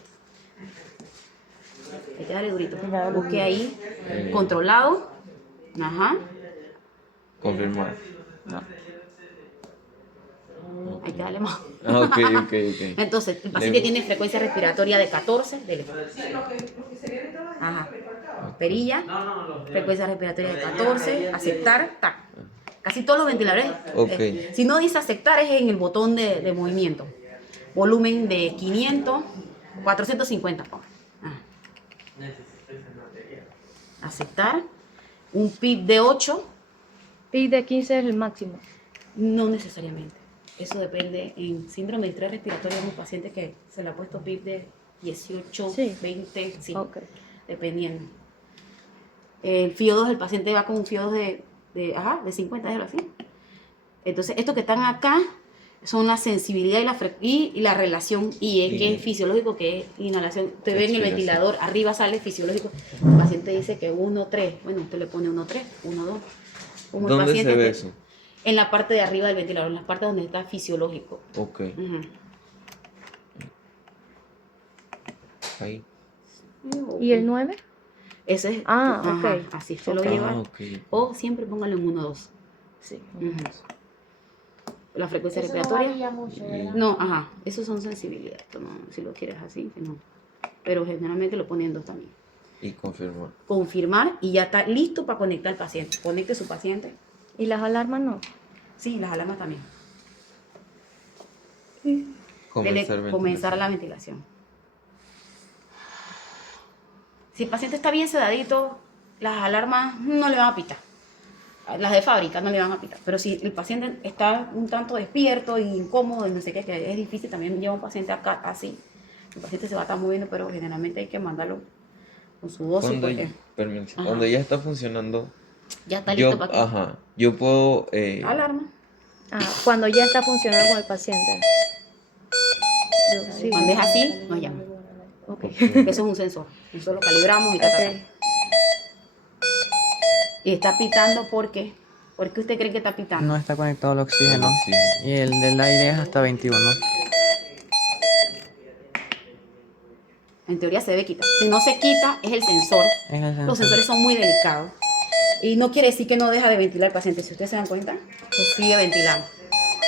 Hay que darle durito. Busque ahí, controlado. Ajá. Confirmar. Hay que darle más. Ah, ok. Entonces, el paciente tiene frecuencia respiratoria de 14, dele. Ajá. Perilla, frecuencia respiratoria de 14, aceptar, tac. Casi todos los ventiladores. Ok. Si no dice aceptar, es en el botón de movimiento. Volumen de 500, 450. Ajá. Aceptar. Un PIB de 8. PIB de 15 es el máximo. No necesariamente. Eso depende. En síndrome de estrés respiratorio, hay un paciente que se le ha puesto PIB de 18, Sí. 20, sí, Ok. dependiendo. El FIO2, el paciente va con un FIO2 de 50, déjalo así. Entonces, estos que están acá son la sensibilidad y la relación IE, que es fisiológico, que es inhalación. Usted ve en el ventilador, arriba sale fisiológico. El paciente dice que 1, 3. Bueno, usted le pone 1, 3, 1, 2. Como el ¿Dónde paciente se ve que- eso? En la parte de arriba del ventilador, en la parte donde está fisiológico. Ok. Ujú. Ahí. ¿Y el 9? Ese es. Ah, ajá, ok. así se lo Ok. lleva. Ah, ok. O siempre póngalo en 1, 2. Sí. Ujú. La frecuencia Eso no respiratoria. varía mucho, ¿verdad? No, ajá. Esos son sensibilidades. Esto no, si lo quieres así, que no. Pero generalmente lo ponen en 2 también. Y confirmar. Confirmar y ya está listo para conectar al paciente. Conecte su paciente. ¿Y las alarmas no? Sí, las alarmas también. Comenzar Comenzar la ventilación. Si el paciente está bien sedadito, las alarmas no le van a pitar. Las de fábrica no le van a pitar. Pero si el paciente está un tanto despierto y incómodo y no sé qué, que es difícil, también lleva un paciente acá así. El paciente se va a estar moviendo, pero generalmente hay que mandarlo con su dosis. Cuando, Porque, permiso, Ajá. cuando ya está funcionando Ya está listo Yo, para que... ajá, yo puedo, Alarma. Cuando ya está funcionando con el paciente. Sí. Cuando es así, nos llama. Ok. Eso es un sensor. Nosotros lo calibramos y ta, ta, ta. Ok. Y está pitando porque... ¿Por qué usted cree que está pitando? No está conectado al oxígeno. sí. Y el del aire es hasta 21. En teoría se debe quitar. Si no se quita, es el sensor. Es el sensor. Los sensores son muy delicados. Y no quiere decir que no deja de ventilar el paciente. Si ustedes se dan cuenta, pues sigue ventilando.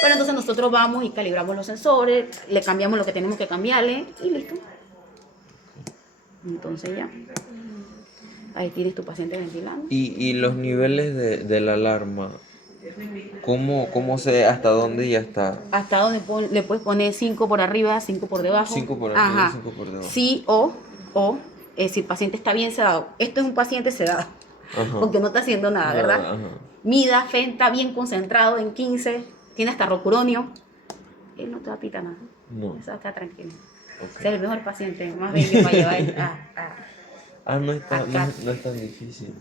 Pero entonces nosotros vamos y calibramos los sensores, le cambiamos lo que tenemos que cambiarle y listo. Entonces ya. Ahí tienes tu paciente ventilando. Y los niveles de la alarma, ¿cómo sé hasta dónde ya está? Hasta donde le puedes poner 5 por arriba, 5 por debajo. 5 por arriba, Ajá. 5 por debajo. Sí si el paciente está bien sedado. Esto es un paciente sedado, Ajá. porque no está haciendo nada, ¿verdad? Ajá. Mida, Fenta, bien concentrado en 15, tiene hasta rocuronio. Él no te va a pitar nada. No. Eso está tranquilo. Ok. Es el mejor paciente, más bello para llevar No es tan, acá. no es tan difícil.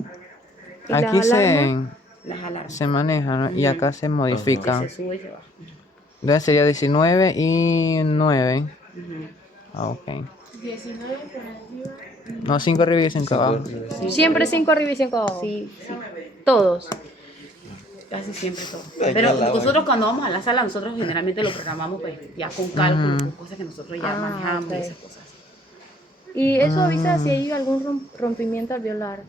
¿Y las Aquí alarmas? Las alarmas. se maneja, ¿no? Y acá se modifica. Se sube y se baja. Entonces sería 19 y 9. Ujú. Ah, ok. 19 por arriba. No, 5 arriba y 5 abajo. Siempre 5 arriba y 5 abajo. Sí, sí. Todos. Casi siempre todo. Ay, Pero ya la nosotros cuando vamos a la sala, nosotros generalmente lo programamos pues ya con cálculo, con cosas que nosotros ya manejamos ok. y esas cosas. ¿Y eso avisa si hay algún rompimiento al violar?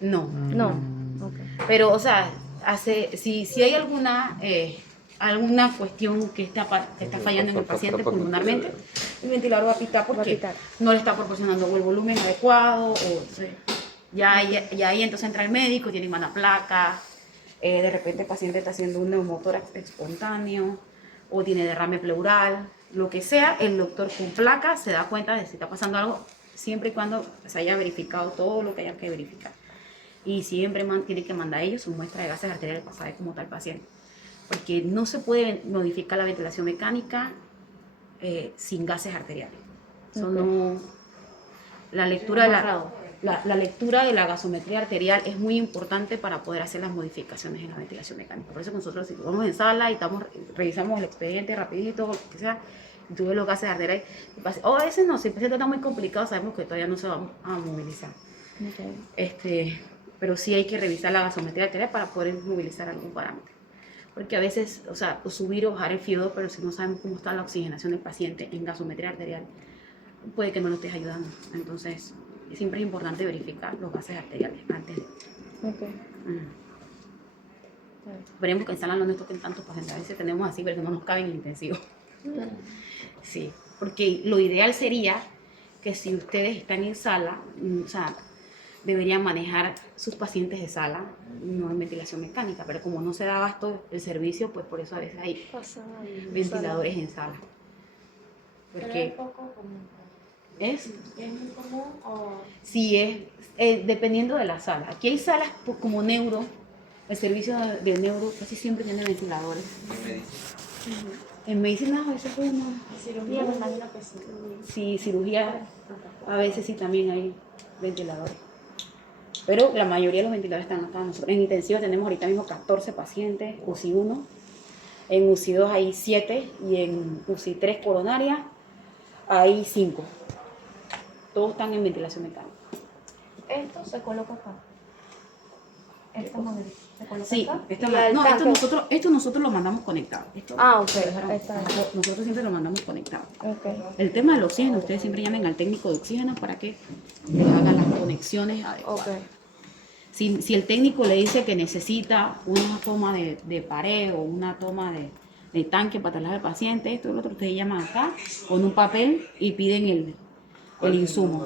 No, No. Ok. pero o sea, si hay alguna cuestión que está fallando en el paciente pulmonarmente, el ventilador va a pitar porque Va a pitar. no le está proporcionando el volumen adecuado o sí. ya ahí entonces entra el médico, tiene mala placa, de repente el paciente está haciendo un neumotórax espontáneo o tiene derrame pleural, lo que sea, el doctor con placa se da cuenta de si está pasando algo siempre y cuando se haya verificado todo lo que haya que verificar. Y siempre tiene que mandar ellos su muestra de gases arteriales para saber cómo está el paciente. Porque no se puede modificar la ventilación mecánica sin gases arteriales. Eso no, la lectura de la gasometría arterial es muy importante para poder hacer las modificaciones en la ventilación mecánica. Por eso que nosotros si vamos en sala y revisamos el expediente rapidito, lo que sea, y tú ves los gases arteriales, a veces no, si el paciente está muy complicado, sabemos que todavía no se va a movilizar. Okay. Pero sí hay que revisar la gasometría arterial para poder movilizar algún parámetro. Porque a veces, o sea, subir o bajar el FIO2, pero si no sabemos cómo está la oxigenación del paciente en gasometría arterial, puede que no lo estés ayudando. Entonces, siempre es importante verificar los gases arteriales antes de... Okay. Esperemos que en sala no nos toquen tantos pacientes. A veces tenemos así, pero que no nos caben en intensivo. Sí, porque lo ideal sería que si ustedes están en sala, o sea, deberían manejar sus pacientes de sala, no en ventilación mecánica, pero como no se da abasto el servicio, pues por eso a veces hay ventiladores en sala. Porque es muy común o... Sí, es dependiendo de la sala. Aquí hay salas pues, como neuro, el servicio de neuro casi siempre tiene ventiladores. En medicina a veces no. Cirugía me imagino que sí. Sí, cirugía a veces sí también hay ventiladores. Pero la mayoría de los ventiladores están acá. Nosotros en intensivo tenemos ahorita mismo 14 pacientes, UCI 1. En UCI 2 hay 7 y en UCI 3 coronaria hay 5. Todos están en ventilación mecánica. Esto se coloca acá. Esta manera. ¿Se coloca Sí, acá? esto nosotros lo mandamos conectado. Ok. Ahí está. Nosotros siempre lo mandamos conectado. Okay. El tema del oxígeno, ustedes siempre llamen al técnico de oxígeno para que les haga las conexiones adecuadas. Okay. Si el técnico le dice que necesita una toma de pared o una toma de tanque para trasladar al paciente, esto y lo otro, ustedes llaman acá con un papel y piden el insumo.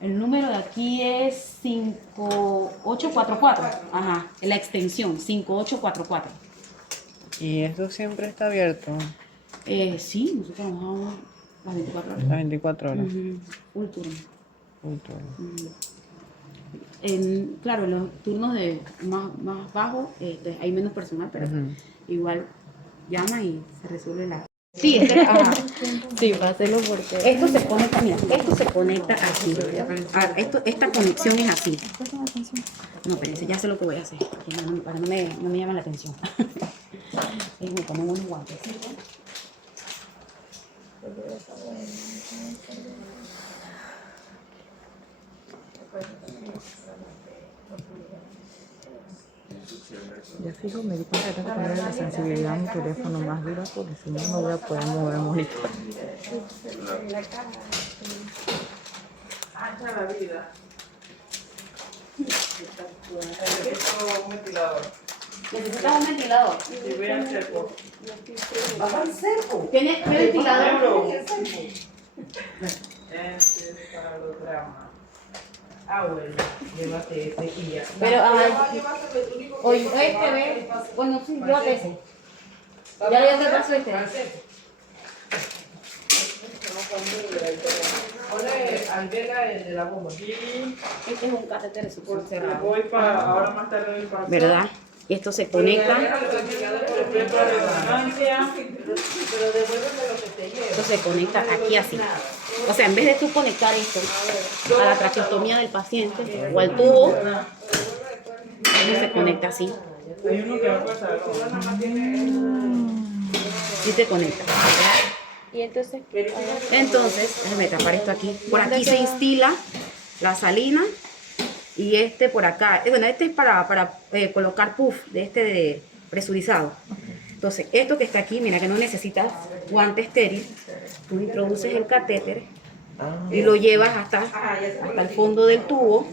El número de aquí es 5844. Ajá, la extensión 5844. ¿Y esto siempre está abierto? Sí, nosotros trabajamos las 24 horas. Las 24 horas. Ujú, full turno. Full turno. Claro, en los turnos de más bajos hay menos personal, pero igual llama y se resuelve la... Sí, Sí, va a hacerlo porque... esto se conecta, mira, esto se conecta así. Esta conexión es así. No, pero ya sé lo que voy a hacer, para no me llame la atención. Y me ponemos unos guantecitos. Ya fijo, me di cuenta que tengo que ponerle la sensibilidad a mi teléfono más dura porque si no, no voy a poder mover el monitor. ¿Necesitas un ventilador? Sí, voy a hacer por. ¿Tiene ventilador? Este es para los dramas. Ah, bueno, llévate ese y ya. Pero, oye, este ve, bueno, sí, llévate ese. Ya te paso este. Ponle alberga el de la bomba. Y Este es un catéter de succión cerrado. voy para, ahora más tarde voy para. ¿Verdad? Y esto se conecta. Esto se conecta aquí así. O sea, en vez de tú conectar esto a la traqueostomía del paciente o al tubo, esto se conecta así. Hay uno que va a pasar. Sí se conecta. Y entonces, Entonces, déjame tapar esto aquí. Por aquí se instila la salina y este por acá. Bueno, este es para colocar puff de este de presurizado. Entonces, esto que está aquí, mira que no necesitas guante estéril. Tú introduces el catéter y lo llevas hasta el fondo del tubo.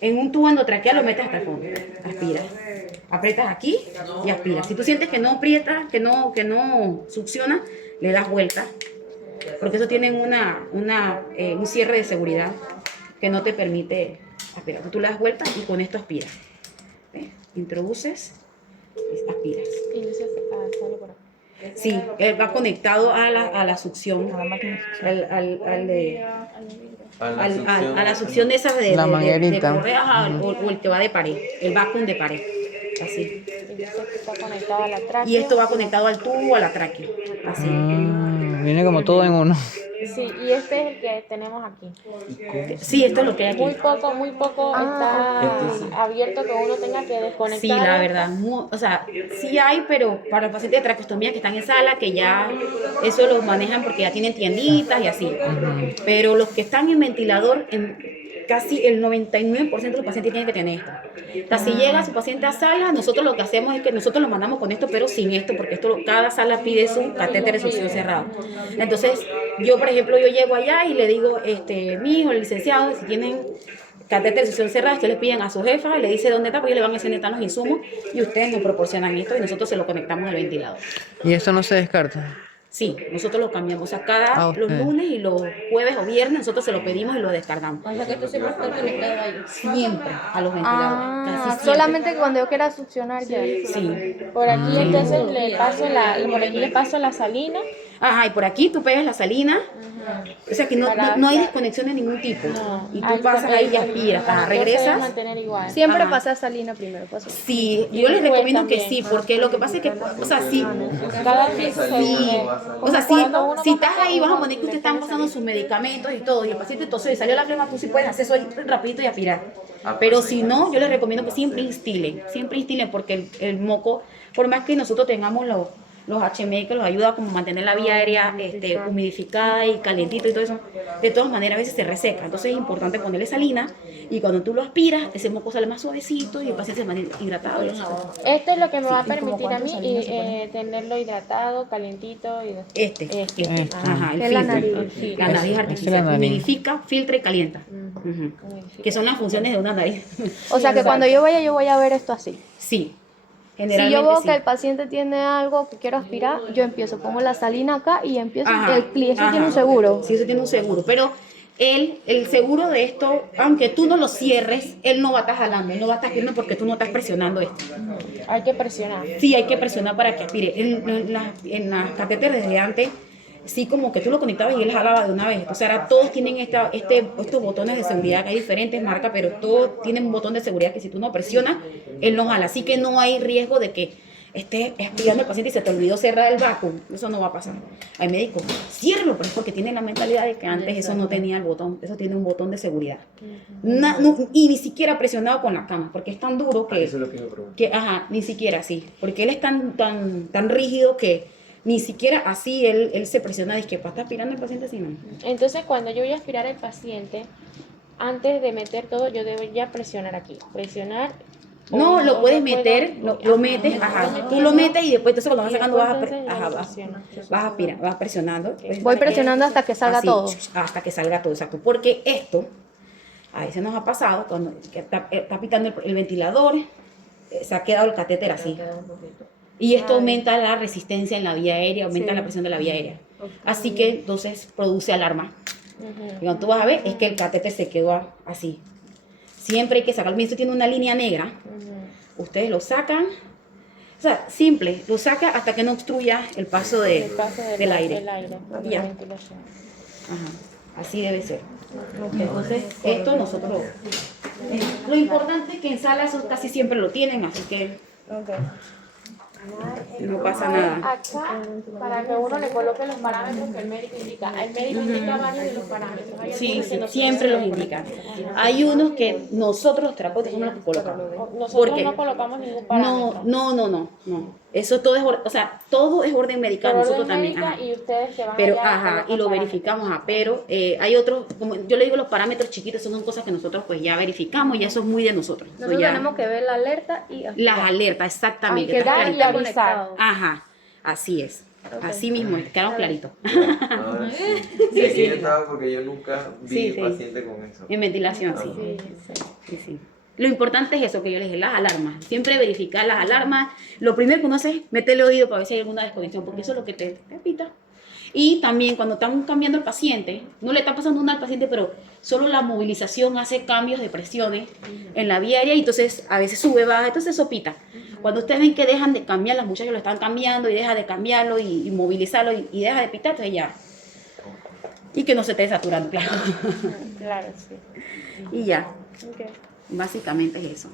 En un tubo endotraqueal lo metes hasta el fondo. Aspiras. Aprietas aquí y aspiras. Si tú sientes que no aprieta, que no succiona, le das vuelta. Porque eso tiene un cierre de seguridad que no te permite aspirar. Tú le das vuelta y con esto aspiras. ¿Ves? Introduces y aspiras. y dice, sale por acá. Sí, él va conectado a la succión. A la succión de esas de La de manguerita. correas o el que va de pared, el vacuum de pared. Así. Y dice que está conectado a la tráquea. Y esto va conectado al tubo o a la tráquea. Así. Viene como todo en uno. Sí, y este es el que tenemos aquí. Sí, esto es lo que hay Muy aquí. poco está abierto que uno tenga que desconectar. Sí, la verdad. O sea, sí hay, pero para los pacientes de traqueostomía que están en sala, que ya eso lo manejan porque ya tienen tienditas y así. Pero los que están en ventilador, casi el 99% de los pacientes tienen que tener esto. O sea, si llega su paciente a sala, nosotros lo que hacemos es que nosotros lo mandamos con esto, pero sin esto, porque cada sala pide su catéter de succión cerrado. Entonces, yo, por ejemplo, yo llego allá y le digo, mi hijo, el licenciado, si tienen catéter de succión cerrada, ustedes le piden a su jefa, le dice dónde está, porque le van a decir dónde están los insumos, y ustedes nos proporcionan esto y nosotros se lo conectamos al ventilador. Y esto no se descarta. Sí, nosotros lo cambiamos. O sea, los ok. lunes y los jueves o viernes nosotros se lo pedimos y lo descargamos. O sea que esto siempre está conectado ahí. Siempre a los ventiladores. Casi siempre. Solamente cuando yo quiera succionar ya. Sí. Por aquí entonces por aquí le paso la salina. Ajá, y por aquí tú pegas la salina. O sea que no hay desconexión de ningún tipo. Y tú pasas ahí y aspiras. Ajá, regresas. Mantener igual. Siempre Ajá. pasa salina primero, paso. Sí, yo les recomiendo que sí, porque lo que pasa es que, o sea, sí. Cada piso Sí, o sea, Cuando uno si va estás ahí, vas a poner que ustedes están pasando sus medicamentos y todo, y el paciente tosó y salió la flema, tú sí puedes hacer eso ahí rapidito y aspirar. Pero si no, yo les recomiendo que siempre instilen, porque el moco, por más que nosotros tengamos los HMI que los ayuda como a mantener la vía aérea humidificada y calientito y todo eso, de todas maneras a veces se reseca. Entonces es importante ponerle salina y cuando tú lo aspiras, ese moco sale más suavecito y el paciente se mantiene hidratado. Esto es lo que me va a Sí, ¿y permitir a mí tenerlo hidratado, calientito y Ajá, el Es la filtro. nariz. La nariz Es la artificial. nariz. Humidifica, filtra y calienta. Ujú. Que son las funciones de una nariz. O sea que cuando yo vaya, yo voy a ver esto así. Sí. Si Generalmente yo veo sí. que el paciente tiene algo que quiero aspirar, yo empiezo, pongo la salina acá y empiezo. Ajá, Eso ajá. tiene un seguro. Sí, eso tiene un seguro. Pero el seguro de esto, aunque tú no lo cierres, él no va a estar jalando, él no va a estar aspirando porque tú no estás presionando esto. hay que presionar. Sí, hay que presionar para que aspire. En las catéteres de antes, sí, como que tú lo conectabas y él jalaba de una vez. Entonces ahora todos tienen estos botones de seguridad, que hay diferentes marcas, pero todos tienen un botón de seguridad que si tú no presionas, él no jala. Así que no hay riesgo de que estés expirando al paciente y se te olvidó cerrar el vacuum. Eso no va a pasar. Hay médicos, ciérralo, pero es porque tienen la mentalidad de que antes eso no tenía el botón. Eso tiene un botón de seguridad. Y ni siquiera presionado con la cama, porque es tan duro que... Eso es lo que me pregunto. Ajá, ni siquiera así. Porque él es tan rígido que ni siquiera así él se presiona. Dice que para estar aspirando el paciente así, no. Entonces, cuando yo voy a aspirar al paciente, antes de meter todo, yo debería presionar aquí. Presionar. No, o lo puedes puedo- meter, lo metes, ajá. Tú lo metes y después entonces cuando vas Y sacando después, vas entonces, a aspirar, vas presionando. Voy presionando hasta que salga Así, todo. hasta que salga todo, exacto. Porque esto, a veces nos ha pasado, cuando que está pitando el ventilador, se ha quedado el catéter así. Y esto aumenta la resistencia en la vía aérea, aumenta la presión de la vía aérea. Así que entonces produce alarma. Y cuando tú vas a ver, es que el catéter se quedó así. Siempre hay que sacarlo. Esto tiene una línea negra. Ustedes lo sacan. O sea, simple. Lo saca hasta que no obstruya el paso, el paso del aire. de Y ya. la ventilación. Ajá. Así debe ser. Entonces, esto nosotros... lo importante es que en sala eso casi siempre lo tienen, así que no pasa nada. Acá, para que uno le coloque los parámetros que el médico indica. El médico indica varios de los parámetros. Hay Sí, algunos que nosotros siempre los indican. Hay unos que nosotros, los terapeutas, somos los que colocamos. Nosotros ¿Por qué? no colocamos ningún parámetro. No. Eso todo es, o sea, todo es orden medical, Por nosotros orden también. médica, Ajá. y ustedes se van Pero, allá ajá, colocan y lo parámetros. verificamos, pero hay otros, como yo le digo, los parámetros chiquitos, son cosas que nosotros pues ya verificamos, ya eso es muy de nosotros. Eso Nosotros ya- tenemos que ver la alerta y las alertas, exactamente. Aunque está dar y clarito. avisar. Ajá, así es. Así mismo, quedaron clarito. Ahora sí. Sí, sí, estaba porque yo nunca vi Sí. paciente con eso. En ventilación, sí. Sí. Lo importante es eso que yo les dije, las alarmas. Siempre verificar las alarmas. Lo primero que uno hace es meterle oído para ver si hay alguna desconexión, porque eso es lo que te pita. Y también cuando están cambiando al paciente, no le está pasando nada al paciente, pero solo la movilización hace cambios de presiones en la vía aérea y entonces a veces sube, baja, entonces eso pita. Cuando ustedes ven que dejan de cambiar, las muchachas lo están cambiando y deja de cambiarlo y movilizarlo y deja de pitar, entonces ya. Y que no se esté saturando, claro. Claro, sí. Y ya, Ok. básicamente es eso.